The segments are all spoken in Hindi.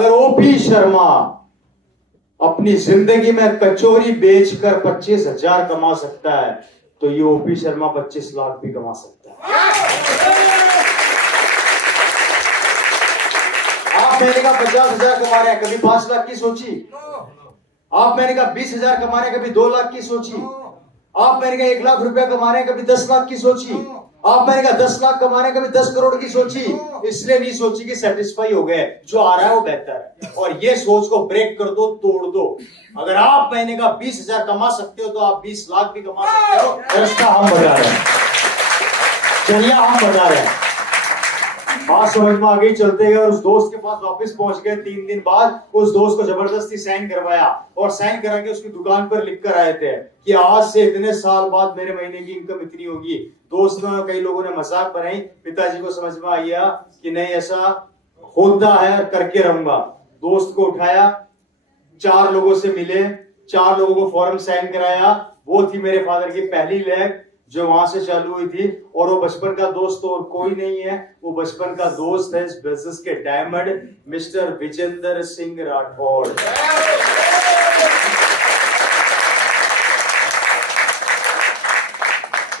अगर ओपी शर्मा अपनी जिंदगी में कचौरी बेचकर 25,000 कमा सकता है तो ये ओपी शर्मा 25 लाख भी कमा सकता है। आप मैंने कहा 50,000 कमा रहे हैं, कभी 5 लाख की सोची? आप मैंने कहा 20,000 कमा रहे हैं, कभी 2 लाख की सोची? आप मैंने कहा 1 लाख रुपया कमा रहे हैं, कभी 10 लाख की सोची? आप मैंने कहा 10 लाख कमा रहे हैं, कभी 10 करोड़ की सोची? इसलिए नहीं सोची कि सेटिस्फाई हो गए, जो आ रहा है वो बेहतर है। और ये सोच को ब्रेक कर दो, तोड़ दो। अगर आप महीने का 20,000 कमा सकते हो तो आप 20 लाख भी कमा सकते हो। रास्ता हम बता रहे हैं, चलिए हम बता रहे हैं। बात समझ में आ गई। चलते गए और उस दोस्त के पास वापस पहुंच गए। 3 दिन बाद उस दोस्त को जबरदस्ती साइन करवाया और साइन करा के उसकी दुकान पर लिख कर आए थे कि आज से इतने साल बाद मेरे महीने की इनकम इतनी होगी। दोस्त में कई लोगों ने मजाक बनाई, पिताजी को समझ में आया कि नहीं ऐसा होता है, करके रहूंगा। दोस्त को उठाया, 4 लोगों से मिले, 4 लोगों को फॉर्म साइन कराया। वो थी मेरे फादर की पहली लेग जो वहां से चालू हुई थी। और वो बचपन का दोस्त और कोई नहीं है, वो बचपन का दोस्त है इस बिजनेस के डायमंड, मिस्टर विजेंद्र सिंह राठौड़।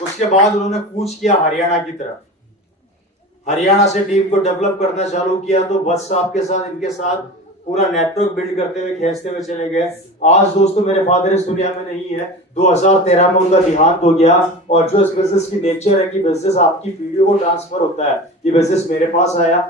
उसके बाद उन्होंने कूच किया हरियाणा की तरफ। हरियाणा से टीम को डेवलप करना चालू किया तो बस साहब के साथ, इनके साथ पूरा नेटवर्क बिल्ड करते हुए, खींचते हुए चले गए। आज दोस्तों मेरे फादर इस दुनिया में नहीं है। 2013 में उनका देहांत हो गया। और जो इस बिजनेस की नेचर है कि बिजनेस आपकी पीढ़ियों को ट्रांसफर होता है, ये बिजनेस मेरे पास आया,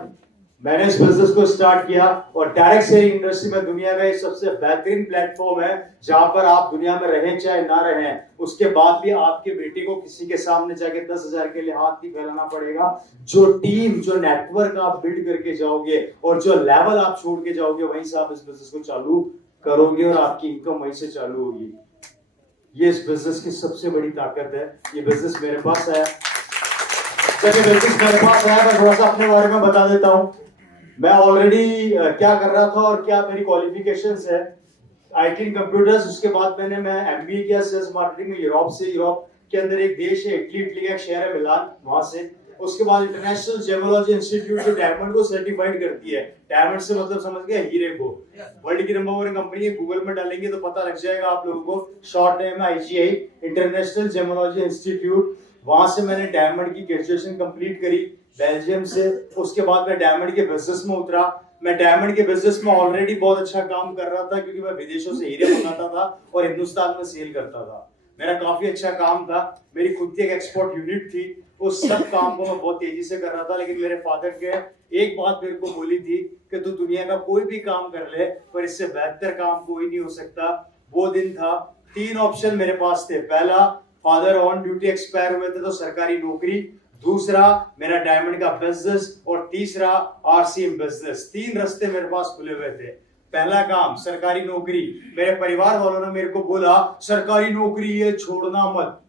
मैंने इस बिजनेस को स्टार्ट किया। और डायरेक्ट सेलिंग इंडस्ट्री में दुनिया का एक सबसे बेहतरीन प्लेटफॉर्म है जहां पर आप दुनिया में रहें चाहे ना रहें, उसके बाद भी आपके बेटे को किसी के सामने जाके 10,000 के लिए हाथ नहीं फैलाना पड़ेगा। जो टीम, जो नेटवर्क आप बिल्ड करके जाओगे और जो लेवल आप छोड़ के जाओगे, वहीं से आप इस बिजनेस को चालू करोगे और आपकी इनकम वहीं से चालू होगी। ये इस बिजनेस की सबसे बड़ी ताकत है। ये बिजनेस मेरे पास आया। जब ये बिजनेस मेरे पास आया, मैं थोड़ा सा अपने बारे में बता देता हूँ। मैं ऑलरेडी क्या कर रहा था और क्या मेरी क्वालिफिकेशंस है। IT कंप्यूटर्स, उसके बाद मैं MBA किया सेल्स मार्केटिंग में यूरोप से। यूरोप के अंदर एक देश है इटली, इटली का एक शहर है मिलान, वहां से। उसके बाद इंटरनेशनल जेमोलॉजी इंस्टीट्यूट जो डायमंड को सर्टिफाइड करती है। डायमंड से मतलब समझ गए हीरे को। वर्ल्ड की नंबर 1 कंपनी है, गूगल में डालेंगे तो पता लग जाएगा आप लोगों को। शॉर्ट नेम है IGI, इंटरनेशनल जेमोलॉजी इंस्टीट्यूट। वहां से मैंने डायमंड की ग्रेजुएशन कंप्लीट करी बेल्जियम से। उसके बाद मैं डायमंड के बिजनेस में उतरा। मैं डायमंड के बिजनेस में ऑलरेडी बहुत अच्छा काम कर रहा था क्योंकि मैं विदेशों से हीरे मंगाता था और हिंदुस्तान में सेल करता था। मेरा काफी अच्छा काम था। मेरी खुद की एक एक्सपोर्ट यूनिट थी। उस सब काम को मैं बहुत तेजी से कर रहा था। लेकिन मेरे फादर के एक बात मेरे को बोली थी कि तू दुनिया का कोई भी काम कर ले पर इससे बेहतर काम कोई नहीं हो सकता। वो दिन था, 3 ऑप्शन मेरे पास थे। पहला, फादर ऑन ड्यूटी एक्सपायर हुए थे तो सरकारी नौकरी। दूसरा, मेरा डायमंड का बिजनेस। और तीसरा, RCM बिजनेस। 3 रास्ते मेरे पास खुले हुए थे। पहला काम सरकारी नौकरी। मेरे परिवार वालों ने मेरे को बोला सरकारी नौकरी ये छोड़ना मत।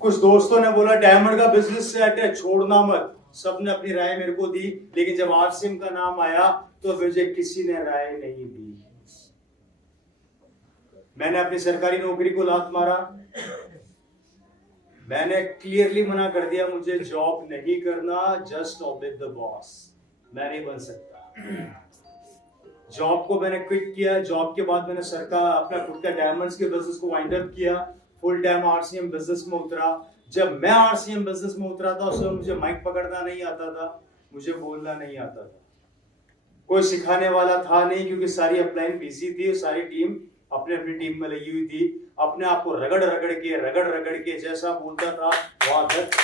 कुछ दोस्तों ने बोला डायमंड का बिजनेस सेट है, छोड़ना मत। सबने अपनी राय मेरे को दी। लेकिन जब RCM का नाम आया तो मुझे किसी ने राय नहीं दी। मैंने अपनी सरकारी नौकरी को लात मारा। मैंने क्लियरली मना कर दिया, मुझे जॉब नहीं करना, जस्ट ऑब्विथ द बॉस। मैं नहीं बन सकता। जॉब को मैंने क्विट किया। जॉब के बाद मैंने सरकार अपना खुद का डायमंड्स के बिजनेस को वाइंड अप किया। फुल टाइम RCM बिजनेस में उतरा। जब मैं RCM बिजनेस में उतरा था उस समय मुझे माइक पकड़ना नहीं आता था, मुझे बोलना नहीं आता था, कोई सिखाने वाला था नहीं क्योंकि सारी अपलाइन बिजी थी। सारी टीम अपने अपनी टीम में लगी हुई थी। अपने आप को रगड़ रगड़ के जैसा बोलता था वहां तक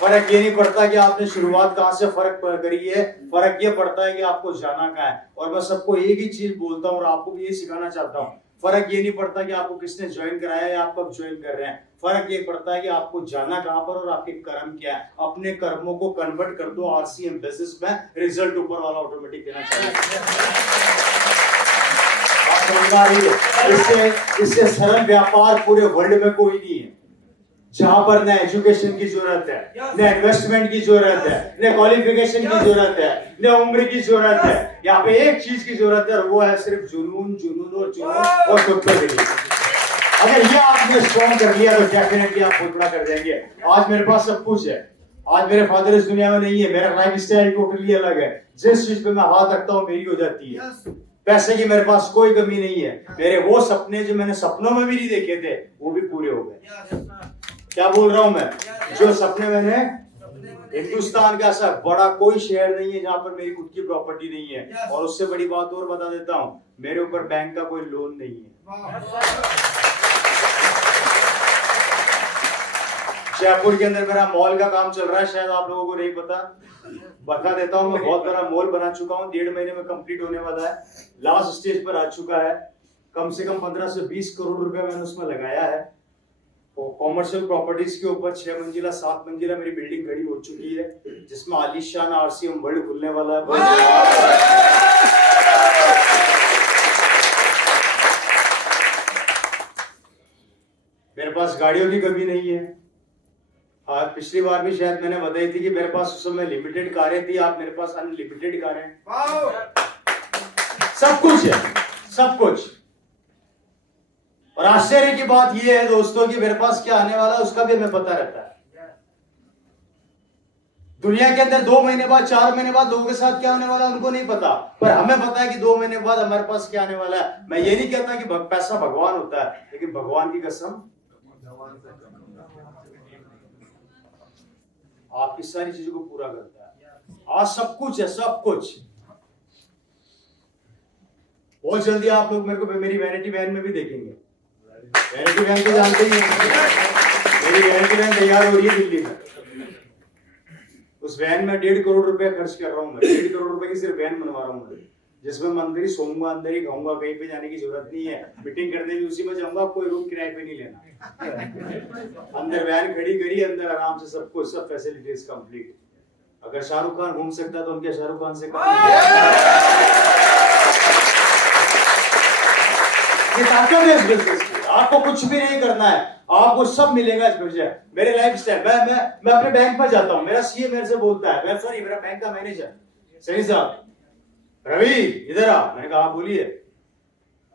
फर्क ये नहीं पड़ता कि आपने शुरुआत कहां से फर्क करी है, फर्क ये पड़ता है कि आपको जाना कहां है। और मैं सबको एक ही चीज बोलता हूं और आपको भी यही सिखाना चाहता हूं। फर्क ये नहीं पड़ता कि आपको किसने ज्वाइन कराया या आप कब ज्वाइन कर रहे हैं। फर्क ये पड़ता है कि आपको जाना कहां पर और आपके कर्म क्या है। अपने कर्मों को कन्वर्ट कर दो RCM बिजनेस में, रिजल्ट ऊपर वाला ऑटोमेटिक देना चाहिए। इससे सरल व्यापार पूरे वर्ल्ड में कोई नहीं है। जहां पर न एजुकेशन की जरूरत है, न इन्वेस्टमेंट की जरूरत है, न क्वालिफिकेशन की जरूरत है, न उम्र की जरूरत है। यहाँ पे एक चीज की जरूरत है और वो है सिर्फ जुनून और खुद पर। अगर ये आपने स्ट्रॉन्ग कर लिया तो डेफिनेटली आप बहुत बड़ा कर जाएंगे। आज मेरे पास सब कुछ है, आज मेरे फादर इस दुनिया में नहीं है, मेरा लाइफ स्टाइल टोटली अलग है, जिस चीज पे मैं हाथ रखता हूँ मेरी हो जाती है। पैसे की मेरे पास कोई कमी नहीं है, मेरे वो सपने जो मैंने सपनों में भी नहीं देखे थे वो भी पूरे हो गए। क्या बोल रहा हूं मैं? जो सपने मैंने, हिंदुस्तान का ऐसा बड़ा कोई शहर नहीं है जहां पर मेरी खुद की प्रॉपर्टी नहीं है। और उससे बड़ी बात और बता देता हूं, मेरे ऊपर बैंक का कोई लोन नहीं है। जयपुर के अंदर मेरा मॉल का काम चल रहा है, शायद आप लोगों को नहीं पता, बता देता हूं। मैं बहुत बड़ा मॉल बना चुका हूं, 1.5 महीने में कंप्लीट होने वाला है, लास्ट स्टेज पर आ चुका है। कम से कम 15 से 20 करोड़ रुपए मैंने उसमें लगाया है। कॉमर्शियल प्रॉपर्टीज के ऊपर 6 मंजिला 7 मंजिला मेरी बिल्डिंग खड़ी हो चुकी है, जिसमें आलीशान आरसीएम वर्ल्ड खुलने वाला है। मेरे पास गाड़ियों की कमी नहीं है। और पिछली बार भी शायद मैंने बताई थी कि मेरे पास उस समय लिमिटेड कारें थी, आप मेरे पास अनलिमिटेड कारें, सब कुछ है, सब कुछ। और आश्चर्य की बात यह है दोस्तों कि मेरे पास क्या आने वाला है उसका भी हमें पता रहता है। दुनिया के अंदर 2 महीने बाद 4 महीने बाद लोगों के साथ क्या होने वाला है उनको नहीं पता, पर हमें पता है कि 2 महीने बाद हमारे पास क्या आने वाला है। मैं ये नहीं कहता कि पैसा भगवान होता है, लेकिन भगवान की कसम आपकी सारी चीजों को पूरा करता है। आज सब कुछ है, सब कुछ। बहुत जल्दी आप लोग मेरे को मेरी वैनिटी वैन में भी देखेंगे। वैनिटी वैन तो जानते ही हैं, मेरी वैनिटी वैन तैयार हो रही है दिल्ली में। उस वैन में 1.5 करोड़ रुपए खर्च कर रहा हूं मैं, 1.5 करोड़ रुपए की सिर्फ वैन बनवा रहा हूं मैं, जिसमें मैं अंदर ही सोऊंगा, अंदर ही खाऊंगा, कहीं पे जाने की जरूरत नहीं है। मीटिंग करने भी उसी में जाऊंगा, कोई रूम किराए पे नहीं लेना। अंदर वैन खड़ी करी, अंदर आराम से सब कुछ, सब फैसिलिटीज कंप्लीट। अगर शाहरुख खान घूम सकता है तो उनके शाहरुख खान से ये ताकत है इस बिजनेस की। आपको कुछ भी नहीं करना है, आपको सब मिलेगा इस बिजनेस। मेरे लाइफ स्टाइल, मैं अपने बैंक में जाता हूं, मेरा सीए मेरे से बोलता है, मैं सॉरी मेरा बैंक का मैनेजर, सही साहब रवि इधर आ। मैंने कहा बोलिए।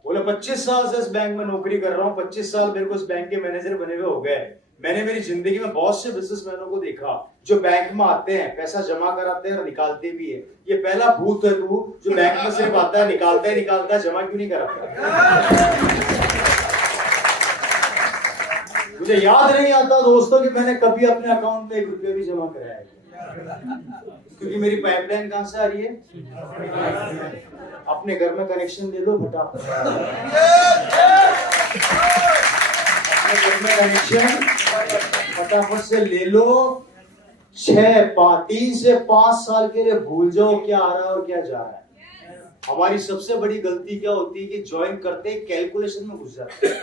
बोले 25 साल से इस बैंक में नौकरी कर रहा हूं, 25 साल मेरे को इस बैंक के मैनेजर बने हुए हो गए। मैंने मेरी जिंदगी में बहुत से बिजनेसमैनों को देखा जो बैंक में आते हैं, पैसा जमा कराते हैं और निकालते भी है। ये पहला भूत है तू जो बैंक में सिर्फ आता है, निकालता है, जमा क्यों नहीं कराता? मुझे याद नहीं आता दोस्तों कि मैंने कभी अपने अकाउंट में 1 रुपया भी जमा कराया है, क्योंकि मेरी पाइपलाइन कहां से आ रही है? अपने घर में कनेक्शन ले लो फटाफट, अपने घर में कनेक्शन फटाफट से ले लो। 3 से 5 साल के लिए भूल जाओ क्या आ रहा है और क्या जा रहा है। हमारी सबसे बड़ी गलती क्या होती है कि ज्वाइन करते ही कैलकुलेशन में घुस जाते हैं,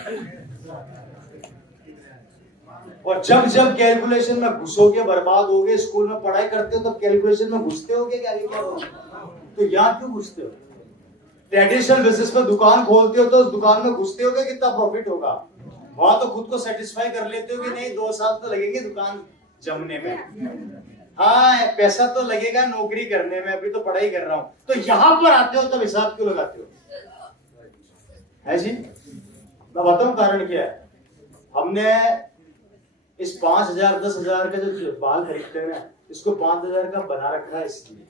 और जब कैलकुलेशन में घुसोगे बर्बाद होगे। स्कूल में पढ़ाई करते हो तब कैलकुलेशन में घुसते होगे क्या? तो यहाँ क्यों घुसते हो? ट्रेडिशनल बिजनेस में दुकान खोलते हो तो उस दुकान में घुसते होगे कितना प्रॉफिट होगा, वहां तो खुद को सेटिस्फाई कर लेते हो कि नहीं 2 साल तो लगेंगे दुकान जमने में, हाँ पैसा तो लगेगा नौकरी करने में, अभी तो पढ़ाई कर रहा हूं। तो यहां पर आते हो तब हिसाब क्यों लगाते हो? है जी, मैं बताऊं कारण क्या है। हमने इस 5,000 10,000 का जो बाल खरीदते हैं ना, इसको 5,000 का बना रखा है इसलिए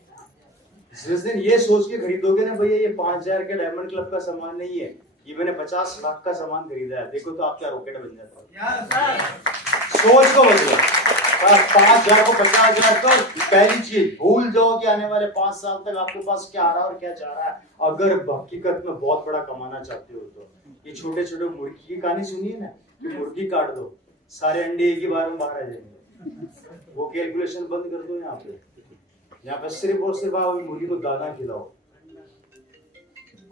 जिस दिन ये सोच के खरीदोगे ना भैया ये 5,000 के डायमंड क्लब का सामान नहीं है, ये मैंने 50 लाख का सामान खरीदा है, देखो तो आपका रॉकेट बन जाता है। सोच को बदलो, 5,000 को 50,000 तो पहली चीज भूल जाओ कि आने वाले 5 साल तक आपके पास क्या आ रहा है और क्या जा रहा है। अगर हकीकत में बहुत बड़ा कमाना चाहते हो तो ये छोटे छोटे मुर्गी की कहानी सुनिए ना, कि मुर्गी काट दो सारे अंडे एक ही बार में बाहर आ जाएंगे, वो कैलकुलेशन बंद कर दो। यहाँ पे सिर्फ और सिर्फ आप मुर्गी को दाना खिलाओ,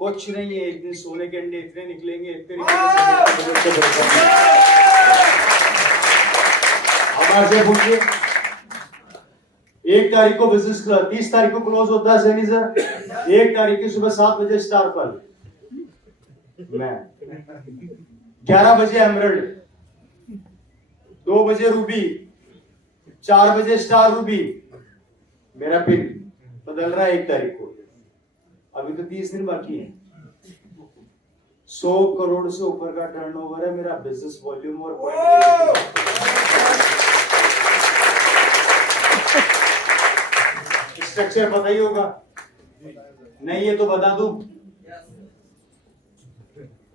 कुछ नहीं है। एक दिन सोने के अंडे इतने निकलेंगे, इतने हमारे से पूछिए 1 तारीख को बिजनेस 30 तारीख को क्लोज होता है सैनी सर, 1 तारीख की सुबह 7 बजे स्टार पर मैं 11 बजे एमरल्ड, 2 बजे रूबी, 4 बजे स्टार रूबी। मेरा पिन बदल रहा है 1 तारीख को, अभी तो 30 दिन बाकी है। 100 करोड़ से ऊपर का टर्नओवर है मेरा बिजनेस वॉल्यूम और स्ट्रक्चर पता ही होगा, नहीं ये तो बता दूं।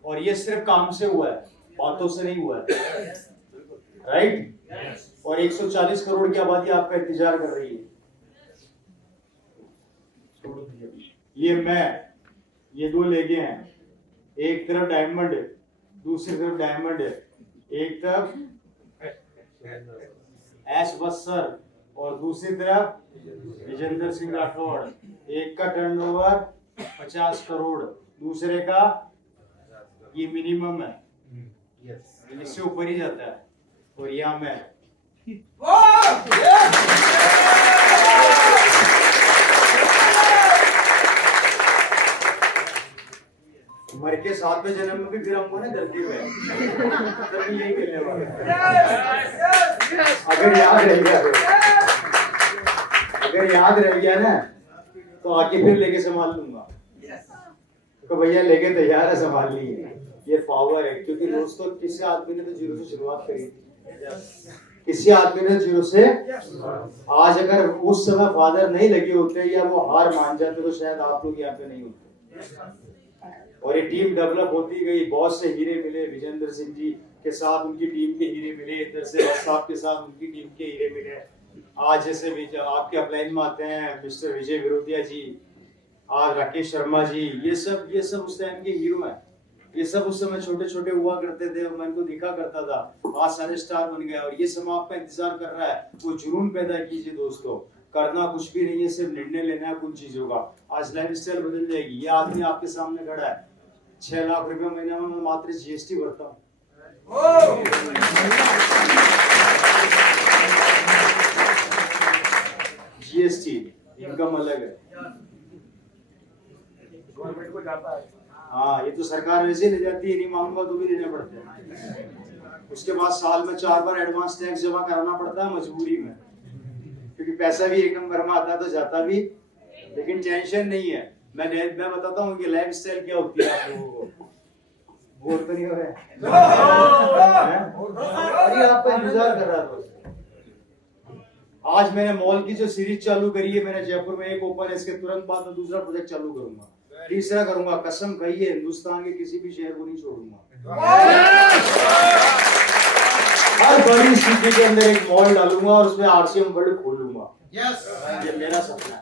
और ये सिर्फ काम से हुआ है, बातों से नहीं हुआ है, राइट? और 140 करोड़ की आबादी आपका इंतजार कर रही है। ये दो लेके हैं, एक तरफ डायमंड है, दूसरी तरफ डायमंड है, एक तरफ एस बस्सर और दूसरी तरफ विजेंद्र सिंह राठौड़। एक का टर्नओवर 50 करोड़, दूसरे का ये मिनिमम है, इससे ऊपर ही जाता है। और यहाँ मैं मर के 7वें जन्म में भी फिर हमको ना धरती में तब भी यही करने वाला। अगर याद रह गया ना तो आके फिर लेके संभाल लूंगा। तो भैया लेके तैयार है, संभाल लिए। ये पावर है, क्योंकि दोस्तों किसी आदमी ने तो जीरो से शुरुआत करी थी, किसी आदमी ने जीरो से। आज अगर उस समय फादर नहीं लगे होते या वो हार मान जाते तो शायद आप लोग यहाँ पे नहीं होते। और ये टीम डेवलप होती गई, बहुत से हीरे मिले, विजेंद्र सिंह जी के साथ उनकी टीम के हीरे मिले, इधर से साहब के साथ उनकी टीम के हीरे मिले। आज जैसे आपके अपलाइन में आते हैं मिस्टर विजय विरोधिया जी, आज राकेश शर्मा जी, ये सब उस टाइम के हीरो हैं। ये सब उस समय छोटे छोटे हुआ करते थे, मैं इनको देखा करता था, आज सारे स्टार बन गए। और ये समय आपका इंतजार कर रहा है, वो जुनून पैदा कीजिए दोस्तों। करना कुछ भी नहीं है, सिर्फ निर्णय लेना है कुछ चीजों का। आज लाइफ स्टाइल बदल जाएगी। ये आदमी आपके सामने खड़ा है, 6 लाख रुपए महीने में मैं मात्र जीएसटी भरता हूँ। जीएसटी इनकम अलग है, गवर्नमेंट को जाता है। हाँ, ये तो सरकार वैसे ले जाती है, नहीं मांगूंगा तो भी देने पड़ते हैं। उसके बाद साल में 4 बार एडवांस टैक्स जमा कराना पड़ता है मजबूरी में, क्योंकि पैसा भी एक नंबर में आता है तो जाता भी। लेकिन टेंशन नहीं है, मैं बताता हूँ कि लाइफ स्टाइल क्या होती है आप लोगों को। बोर तो नहीं हो रहा है? अरे आपका इंतजार कर रहा था। आज मैंने मॉल की जो सीरीज चालू करी है, मैंने जयपुर में एक ओपन है, इसके तुरंत बाद में दूसरा प्रोजेक्ट चालू करूंगा, तीसरा करूंगा। कसम खाई है, हिंदुस्तान के किसी भी शहर को नहीं छोड़ूंगा। हर बड़ी सिटी के अंदर एक मॉल डालूंगा और उसमें आरसीएम वर्ल्ड खोल लूंगा। ये मेरा सपना है।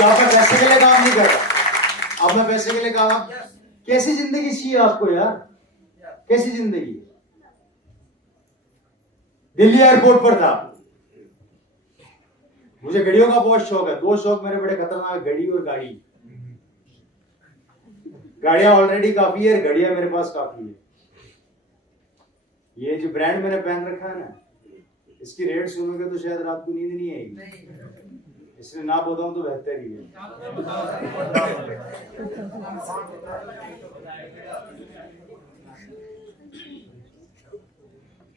यहाँ पर पैसे के लिए काम नहीं कर रहा, अब मैं पैसे के लिए काम। कैसी जिंदगी चाहिए आपको यार, कैसी जिंदगी? दिल्ली एयरपोर्ट पर था, मुझे घड़ियों का बहुत शौक है। 2 शौक मेरे बड़े खतरनाक, घड़ी और गाड़ी। गाड़ियां ऑलरेडी काफी है, घड़ियां मेरे पास काफी है। ये जो ब्रांड मैंने पहन रखा है ना, इसकी रेट सुनोगे तो शायद रात को नींद नहीं आएगी, इसलिए ना बताऊं तो बेहतर ही है।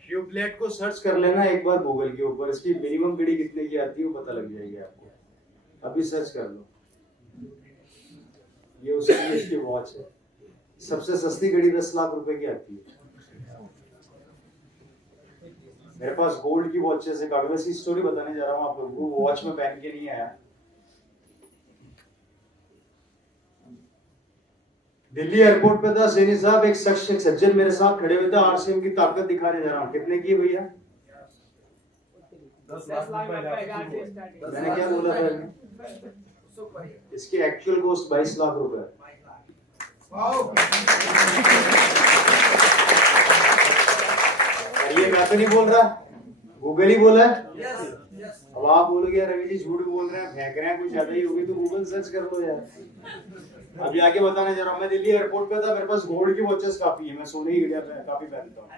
ट्यूबलाइट को सर्च कर लेना एक बार गूगल के ऊपर, इसकी मिनिमम घड़ी कितने की आती है वो पता लग जाएगी आपको। अभी सर्च कर लो। ये उसकी वॉच है, सबसे सस्ती घड़ी 10 लाख रुपए की आती है। मेरे पास गोल्ड की वॉचेस है, काफी। बस की स्टोरी बताने जा रहा हूँ आप लोगों को, वॉच में पहन के नहीं आया। दिल्ली एयरपोर्ट पे था सैनी साहब, एक शख्स, एक सज्जन मेरे साथ खड़े हुए थे। आरसीएम की ताकत दिखाने जा रहा हूँ। कितने की भैया? 10 लाख। मैंने क्या बोला था? इसकी एक्चुअल कॉस्ट 22 लाख रुपए। ये मैं तो नहीं बोल रहा, गूगल ही बोला है। अब आप बोलोगे रवि जी झूठ बोल रहे हैं, फेंक रहे हैं, कुछ ज्यादा ही होगी, तो गूगल सर्च कर लो यार। अभी आगे बताने जा रहा हूँ। मैं दिल्ली एयरपोर्ट पे था, मेरे पास गोल्ड की वॉचेस काफी है, मैं सोने की घड़ियां काफी पहनता हूँ।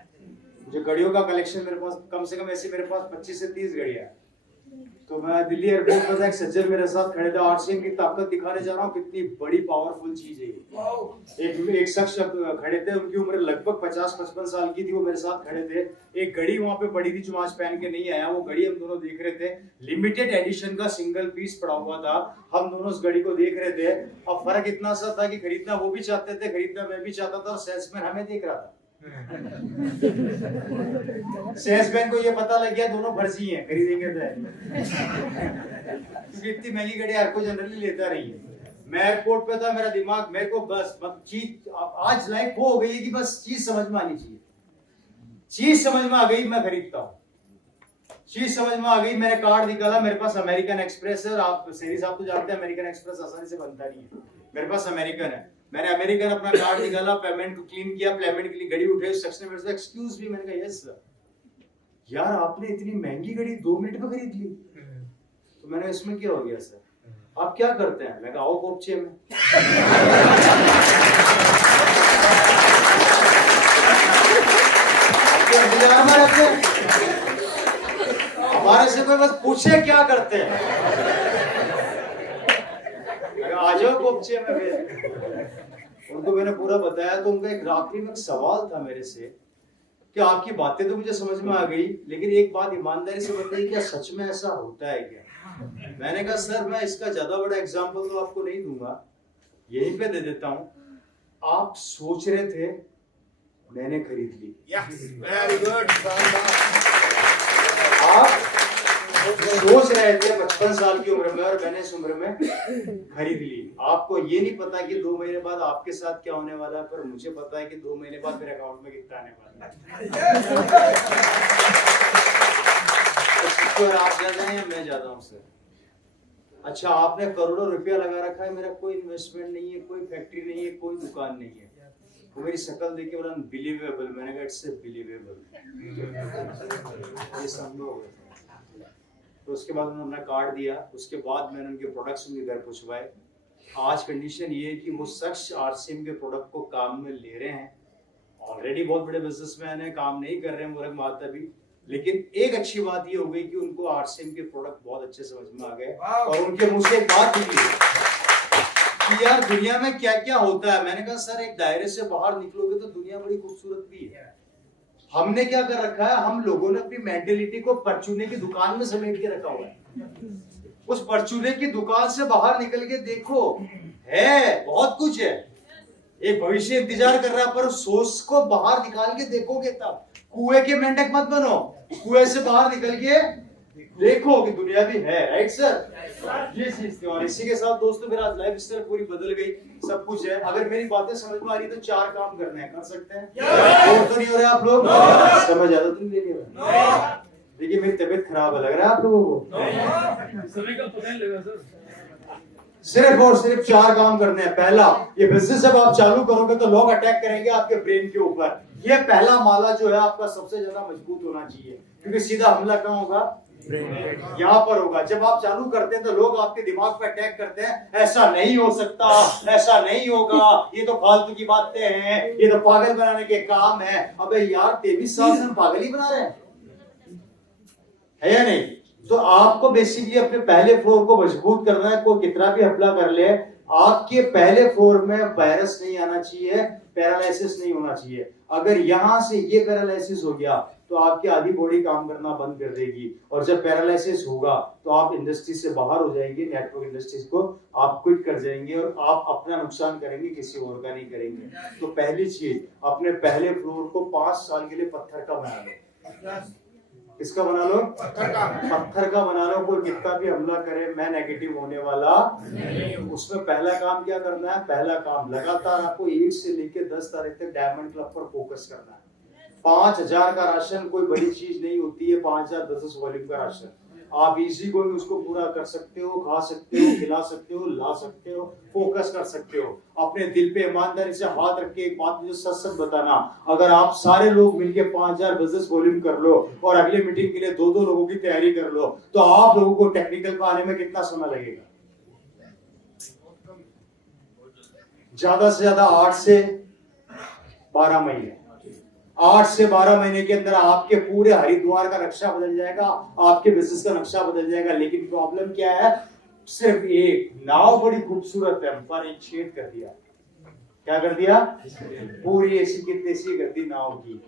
मुझे घड़ियों का कलेक्शन मेरे पास कम से कम ऐसी मेरे पास 25 से 30 घड़ियां। तो मैं दिल्ली एयरपोर्ट पर था, एक सज्जन मेरे साथ खड़े थे, आरसीएम की ताकत दिखाने जा रहा हूँ, कितनी बड़ी पावरफुल चीज है ये। एक शख्स खड़े थे, उनकी उम्र लगभग 50-55 साल की थी, वो मेरे साथ खड़े थे। एक घड़ी वहां पे पड़ी थी जो आज पहन के नहीं आया, वो घड़ी हम दोनों देख रहे थे, लिमिटेड एडिशन का सिंगल पीस पड़ा हुआ था, हम दोनों उस घड़ी को देख रहे थे। अब फर्क इतना सा था कि खरीदना वो भी चाहते थे, खरीदना मैं भी चाहता था, और सेल्समैन हमें देख रहा था। सेल्समैन को ये पता लग गया दोनों फर्जी हैं, खरीदेंगे तो क्योंकि इतनी महंगी गाड़ी हर कोई जनरली लेता नहीं है। मैं एयरपोर्ट पे था, मेरा दिमाग, मेरे को बस चीज आज लाइफ वो हो गई है कि बस चीज समझ में आनी चाहिए। चीज समझ में आ गई, मैं खरीदता हूँ। चीज समझ में आ गई, मैंने कार्ड निकाला, मेरे पास अमेरिकन एक्सप्रेस है, और आप सेरी साहब तो जानते हैं अमेरिकन एक्सप्रेस आसानी से बनता नहीं है, मेरे पास अमेरिकन है। मैंने अमेरिकन अपना कार्ड निकाला, पेमेंट को क्लीन किया, पेमेंट के लिए घड़ी उठे, उस शख्स ने मेरे से एक्सक्यूज मी, मैंने कहा यस सर। यार आपने इतनी महंगी घड़ी 2 मिनट में खरीद ली? तो मैंने इसमें क्या हो गया सर, आप क्या करते हैं? मैं कहा आओ कोपचे में। हमारे से कोई बस पूछे क्या करते हैं, आ जाओ कोपचे में। उनको मैंने पूरा बताया, तो उनका एक आखिरी में सवाल था मेरे से कि आपकी बातें तो मुझे समझ में आ गई, लेकिन एक बात ईमानदारी से बताइए, क्या सच में ऐसा होता है क्या? मैंने कहा सर मैं इसका ज्यादा बड़ा एग्जांपल तो आपको नहीं दूंगा, यहीं पे दे देता हूं। आप सोच रहे थे, मैंने खरीद ली। Very good. आप सोच रहे थे 55 साल की उम्र में, और मैंने इस उम्र में खरीद ली। आपको ये नहीं पता कि 2 महीने बाद आपके साथ क्या होने वाला है, पर मुझे पता है कि 2 महीने बाद मेरे अकाउंट में कितना आने वाला है। तो आप ज्यादा हैं या मैं ज्यादा हूं सर? अच्छा आपने करोड़ों रुपया लगा रखा है, मेरा कोई इन्वेस्टमेंट नहीं है, कोई फैक्ट्री नहीं है, कोई दुकान नहीं है। वो मेरी शक्ल देख के बोला अनबिलीवेबल, मैंने कहा इट्स बिलीवेबल, ये संभव है। तो उसके बाद उन्होंने अपना कार्ड दिया, उसके बाद मैंने उनके प्रोडक्ट्स उनके घर पहुंचवाए। आज कंडीशन ये है कि वो शख्स आरसीएम के प्रोडक्ट को काम में ले रहे हैं, ऑलरेडी बहुत बड़े बिजनेसमैन हैं, काम नहीं कर रहे हैं मुरग मारता भी, लेकिन एक अच्छी बात ये हो गई कि उनको आरसीएम के प्रोडक्ट बहुत अच्छे समझ में आ गए, और उनके मुंह से एक बात निकली कि यार दुनिया में क्या क्या होता है। मैंने कहा सर एक दायरे से बाहर निकलोगे तो दुनिया बड़ी खूबसूरत भी है। हमने क्या कर रखा है, हम लोगों ने अपनी मेंटेलिटी को परचूने की दुकान में समेट के रखा हुआ है। उस परचूने की दुकान से बाहर निकल के देखो, है बहुत कुछ है, एक भविष्य इंतजार कर रहा है, पर उस सोच को बाहर निकाल के देखोगे तब। कुएं के मेंढक मत बनो, कुएं से बाहर निकल के देखो कि दुनिया भी है। राइट सर, ये चीज थी। और इसी के साथ दोस्तों मेरा लाइफ स्टाइल पूरी बदल गई, सब कुछ है। अगर मेरी बातें समझ में आ रही तो 4 काम करने हैं, कर सकते हैं? और तो नहीं हो रहे आप लोग? समझ ज्यादा तो नहीं ले रहे? देखिए मेरी तबीयत खराब है, लग रहा है आप लोगों को? समय का पता नहीं लगा सर। सिर्फ और सिर्फ 4 काम करने हैं। पहला, ये बिजनेस जब आप चालू करोगे तो लोग अटैक करेंगे आपके ब्रेन के ऊपर। ये पहला माला जो है आपका सबसे ज्यादा मजबूत होना चाहिए, क्योंकि सीधा हमला कहाँ होगा? यहाँ पर होगा। जब आप चालू करते हैं तो लोग आपके दिमाग पे अटैक करते हैं, ऐसा नहीं हो सकता, ऐसा नहीं होगा, ये तो फालतू की बातें हैं, ये तो पागल बनाने के काम है। अबे यार 23 साल से हम पागल ही बना रहे हैं, है या नहीं? तो आपको बेसिकली अपने पहले फ्लोर को मजबूत करना है। कोई कितना भी हमला कर ले, आपके पहले फ्लोर में वायरस नहीं आना चाहिए, पैरालिसिस नहीं होना चाहिए। अगर यहां से ये पैरालिसिस हो गया तो आपकी आधी बॉडी काम करना बंद कर देगी, और जब पैरालिसिस होगा तो आप इंडस्ट्री से बाहर हो जाएंगे, नेटवर्क इंडस्ट्रीज को आप क्विट कर जाएंगे, और आप अपना नुकसान करेंगे, किसी और का नहीं करेंगे। तो पहली चीज, अपने पहले फ्लोर को 5 साल के लिए पत्थर का बना लो। किसका बना लो? पत्थर का बना लो। कोई कितना भी हमला करे, मैं नेगेटिव होने वाला नहीं। उसमें पहला काम क्या करना है? पहला काम लगातार आपको 1 से लेकर 10 तारीख तक डायमंड क्लब पर फोकस करना है। 5000 का राशन कोई बड़ी चीज नहीं होती है। 5000 10 वॉल्यूम का राशन आप इजी कोई उसको पूरा कर सकते हो, खा सकते हो, खिला सकते हो, ला सकते हो, फोकस कर सकते हो। अपने दिल पे ईमानदारी से हाथ रख के एक बात मुझे सच सच बताना, अगर आप सारे लोग मिलके 5000 बिजनेस वॉल्यूम कर लो और अगले मीटिंग के लिए 2-2 लोगों की तैयारी कर लो, तो आप लोगों को टेक्निकल पे आने में कितना समय लगेगा? ज्यादा से ज्यादा 8 से 12 महीने। 8 से 12 महीने के अंदर आपके पूरे हरिद्वार का नक्शा बदल जाएगा, आपके बिजनेस का नक्शा बदल जाएगा। लेकिन प्रॉब्लम क्या है, सिर्फ एक नाव बड़ी खूबसूरत है पर एक छेद कर दिया। क्या कर दिया? पूरी ऐसी की तैसी कर दी नाव की।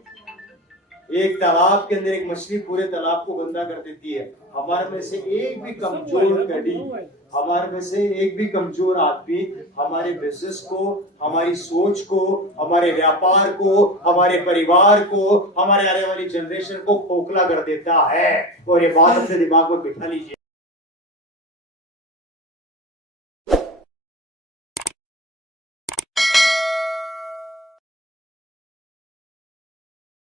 एक तालाब के अंदर एक मछली पूरे तालाब को गंदा कर देती है। हमारे में से एक भी कमजोर कड़ी, हमारे में से एक भी कमजोर आदमी हमारे बिजनेस को, हमारी सोच को, हमारे व्यापार को, हमारे परिवार को, हमारे आने वाली जनरेशन को खोखला कर देता है। और ये बात अपने दिमाग में बिठा लीजिए।